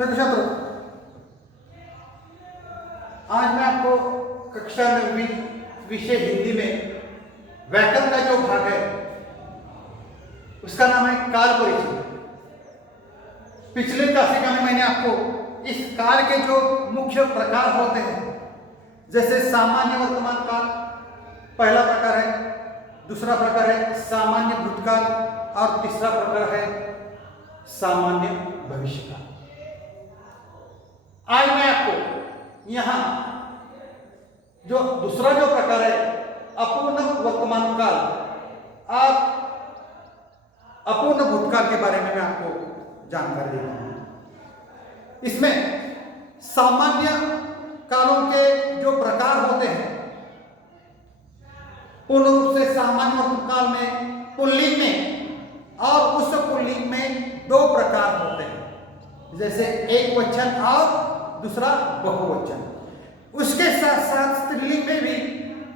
देखो छात्रों, आज मैं आपको कक्षा 9वीं विषय हिंदी में व्याकरण का जो भाग है उसका नाम है काल परिचय। पिछले तासिका में मैंने आपको इस काल के जो मुख्य प्रकार होते हैं, जैसे सामान्य वर्तमान काल पहला प्रकार है, दूसरा प्रकार है सामान्य भूतकाल और तीसरा प्रकार है सामान्य भविष्यकाल। आज मैं आपको यहां जो दूसरा जो प्रकार है अपूर्ण वर्तमान काल और अपूर्ण भूतकाल के बारे में मैं आपको जानकारी दे रहा हूं। इसमें सामान्य कालों के जो प्रकार होते हैं, पूर्ण रूप से सामान्य वर्तमान काल में पुल्लिंग में और उस पुल्लिंग में दो प्रकार होते हैं, जैसे एक वचन और दूसरा बहुवचन। उसके साथ साथ स्त्रीलिंग में भी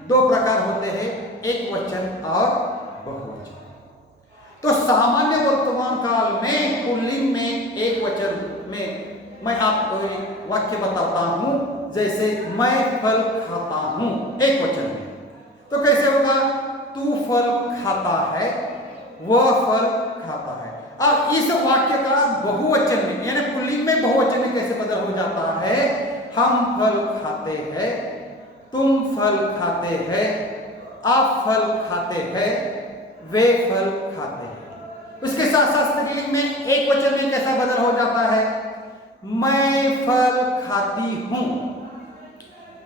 दो प्रकार होते हैं, एक वचन और बहुवचन। तो सामान्य वर्तमान काल में पुल्लिंग में एक वचन में मैं आपको एक वाक्य बताता हूं, जैसे मैं फल खाता हूं, एक वचन में। तो कैसे होगा? तू फल खाता है, वह फल खाता है। अब इस वाक्य का बहुवचन में यानी पुल्लिंग में बहुवचन में कैसे बदल हो जाता है? हम फल खाते हैं, तुम फल खाते हैं, आप फल खाते हैं, वे फल खाते हैं। उसके साथ साथ स्त्रीलिंग में एक वचन में कैसा बदल हो जाता है? मैं फल खाती हूं,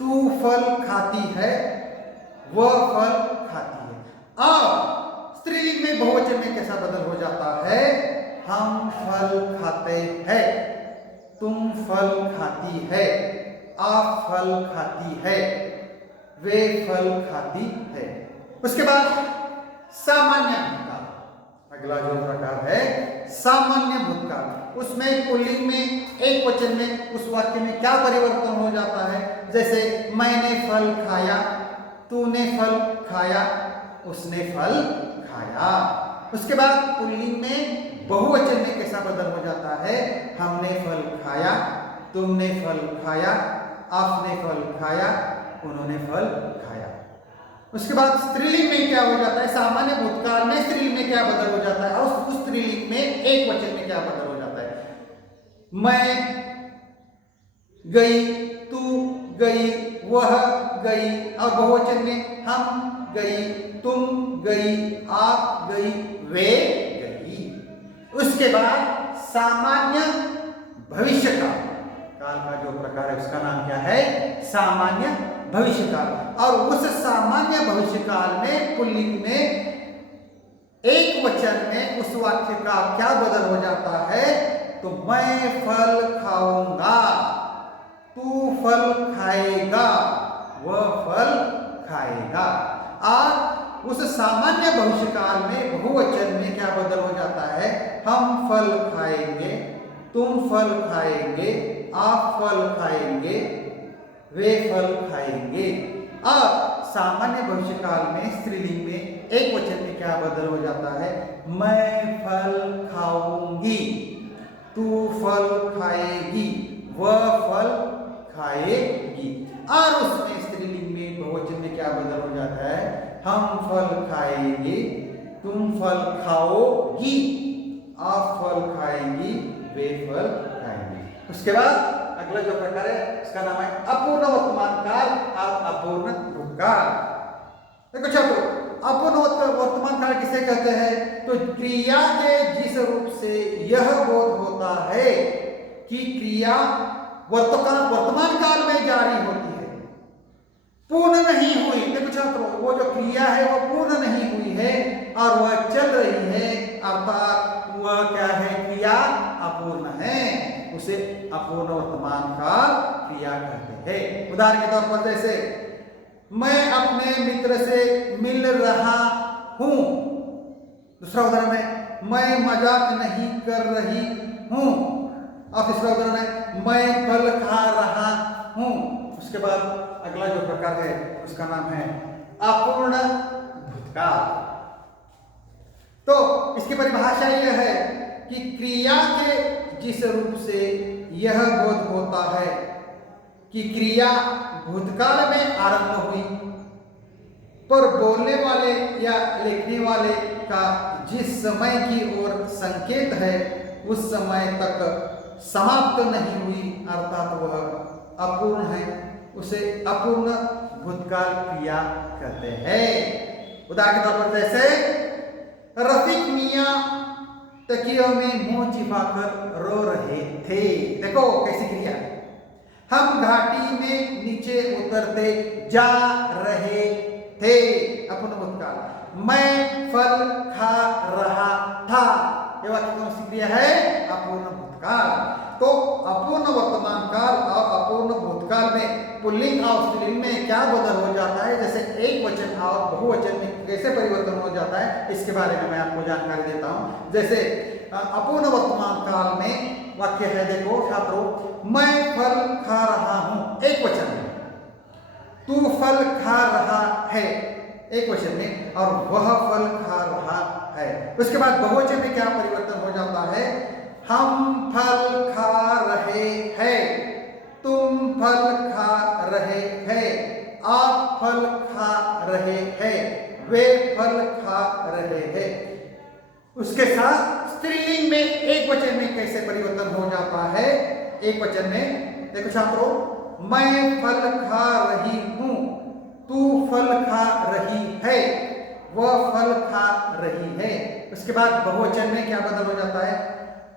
तू फल खाती है, वह फल खाती है। और स्त्रीलिंग में बहुवचन में कैसा बदल हो जाता है? हम फल खाते हैं, तुम फल खाती है, आप फल खाती है, वे फल खाती है। उसके बाद सामान्य भूतकाल, अगला जो प्रकार है सामान्य भूतकाल। उसमें पुल्लिंग में एक वचन में उस वाक्य में क्या परिवर्तन हो जाता है? जैसे मैंने फल खाया, तूने फल खाया, उसने फल खाया। उसके बाद पुल्लिंग में बहुवचन में कैसा बदल हो जाता है? हमने फल खाया, तुमने फल खाया, आपने फल खाया, उन्होंने फल खाया। उसके बाद स्त्रीलिंग में क्या हो जाता है? सामान्य भूतकाल में स्त्रीलिंग में क्या बदल हो जाता है और उस स्त्रीलिंग में एक वचन में क्या बदल हो जाता है? मैं गई, तू गई, वह गई। और बहुवचन में हम गई, तुम गई, आप गई, वे गई। उसके बाद सामान्य भविष्यकाल काल का जो प्रकार है उसका नाम क्या है? सामान्य भविष्यकाल। और उस सामान्य भविष्यकाल में पुल्लिंग में एक वचन में उस वाक्य का क्या बदल हो जाता है? तो मैं फल खाऊंगा, तू फल खाएगा, वह फल खाएगा। और उस सामान्य भविष्यकाल में बहुवचन में क्या बदल हो जाता है? हम फल खाएंगे, तुम फल खाएंगे, आप फल खाएंगे, वे फल खाएंगे। और सामान्य भविष्यकाल में स्त्रीलिंग में एक वचन में क्या बदल हो जाता है? मैं फल खाऊंगी, तू फल खाएगी, वह फल खाएगी। और उसमें स्त्रीलिंग में बहुवचन में क्या बदल हो जाता है? हम फल खाएंगे, तुम फल खाओगी, आप फल खाएंगी, वे फल खाएंगे। उसके बाद अगला जो प्रकार है उसका नाम है अपूर्ण वर्तमान काल और अपूर्ण भूतकाल। देखो छात्रों, अपूर्ण वर्तमान काल किसे कहते हैं? तो क्रिया के जिस रूप से यह बोध होता है कि क्रिया वर्तमान काल में जारी होती है, पूर्ण नहीं हुई। देखो छात्रों, वो जो क्रिया है वो पूर्ण नहीं हुई है और वह चल रही है, अर्थात वह क्या है? क्रिया अपूर्ण है, उसे अपूर्ण वर्तमान काल क्रिया कहते हैं। उदाहरण के तौर पर जैसे मैं अपने मित्र से मिल रहा हूं। दूसरा उदाहरण है मैं मजाक नहीं कर रही हूं। और तीसरा उदाहरण है मैं फल खा रहा हूं। उसके बाद अगला जो प्रकार है उसका नाम है अपूर्ण भूतकाल। तो इसकी परिभाषा यह है कि क्रिया के जिस रूप से यह बोध होता है कि क्रिया भूतकाल में आरंभ हुई, पर बोलने वाले या लिखने वाले का जिस समय की ओर संकेत है उस समय तक समाप्त नहीं हुई, अर्थात वह अपूर्ण है, उसे अपूर्ण भूतकाल क्रिया कहते हैं। उदाहरण के तौर पर जैसे रफीक मियां तकियों में मुंह छिपाकर रो रहे थे। देखो कैसी क्रिया। हम घाटी में नीचे उतरते जा रहे थे, अपूर्ण भूतकाल। मैं फल खा रहा था, ये वाक्य कौन सी क्रिया है? अपूर्ण भूतकाल। तो अपूर्ण वर्तमान काल और अपूर्ण भूतकाल में पुल्लिंग और स्त्रीलिंग में क्या बदल हो जाता है, जैसे एक वचन और बहुवचन में कैसे परिवर्तन हो जाता है, इसके बारे में मैं आपको जानकारी देता हूं। जैसे अपूर्ण वर्तमान काल में वाक्य है, देखो छात्रों, मैं फल खा रहा हूं, एक वचन में। तू फल खा रहा है, एक वचन में, और वह फल खा रहा है। उसके बाद बहुवचन में क्या परिवर्तन हो जाता है? हम फल खा रहे हैं, तुम फल खा रहे हैं, आप फल खा रहे हैं, वे फल खा रहे हैं। उसके साथ स्त्रीलिंग में एक वचन में कैसे परिवर्तन हो जाता है? एक वचन में देखो छात्रों, मैं फल खा रही हूं, तू फल खा रही है, वह फल खा रही है। उसके बाद बहुवचन में क्या बदल हो जाता है?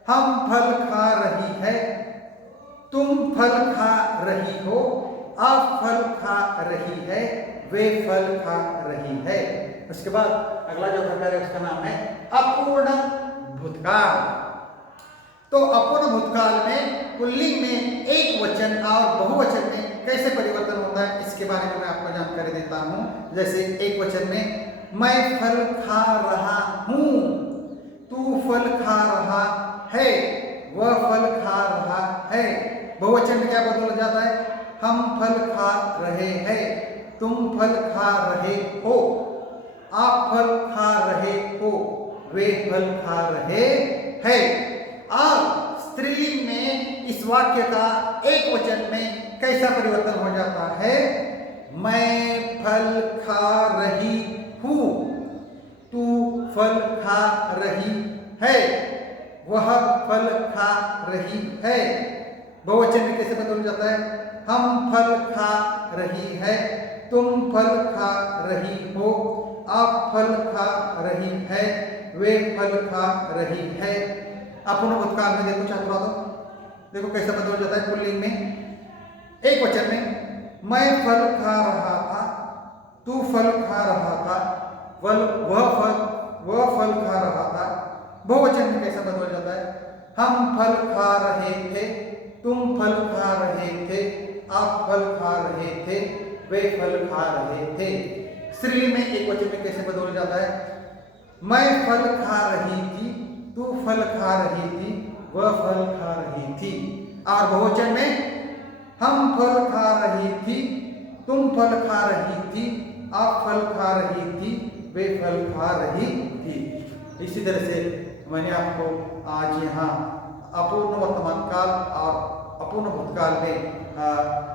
हम फल खा रही है, तुम फल खा रही हो, आप फल खा रही है, वे फल खा रही है। उसके बाद अगला जो प्रकार है उसका नाम है अपूर्ण भूतकाल। तो अपूर्ण भूतकाल में पुल्लिंग में एक वचन और बहुवचन में कैसे परिवर्तन होता है, इसके बारे में मैं आपको जानकारी देता हूं। जैसे एक वचन में मैं फल खा रहा हूं, तू फल खा रहा है, वह फल खा रहा है। बहुवचन में क्या बदल जाता है? हम फल खा रहे हैं, तुम फल खा रहे हो, आप फल खा रहे हो, वे फल खा रहे हैं। और स्त्रीलिंग में इस वाक्य का एक वचन में कैसा परिवर्तन हो जाता है? मैं फल खा रही हूं, तू फल खा रही है, वह फल खा रही है। बहुवचन में कैसे बदल जाता है? हम फल खा रही है, तुम फल खा रही हो, आप फल खा रही है, वे फल खा रही है। अपूर्ण भूतकाल में देखो छात्रों, देखो कैसे बदल जाता है पुल्लिंग में। एक वचन में मैं फल खा रहा था, तू फल खा रहा था, वह फल खा रहा था। बहुवचन में कैसा बदल जाता है? हम फल खा रहे थे, तुम फल खा रहे थे, आप फल खा रहे थे, वे फल खा रहे थे। स्त्रीलिंग में एक वचन में कैसे बदल जाता है? मैं फल खा रही थी, तू फल खा रही थी, वह फल खा रही थी। और बहुवचन में हम फल खा रही थी, तुम फल खा रही थी, आप फल खा रही थी, वे फल खा रही थी। इसी तरह से मैंने आपको आज यहाँ अपूर्ण वर्तमान काल और अपूर्ण भूतकाल में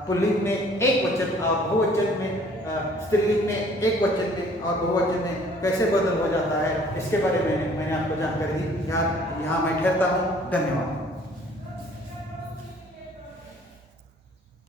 पुल्लिंग में एक वचन और बहुवचन में, स्त्रीलिंग में एक वचन में और बहुवचन में कैसे बदल हो जाता है, इसके बारे में मैंने आपको जानकारी दी। यहाँ मैं ठहरता हूँ। धन्यवाद।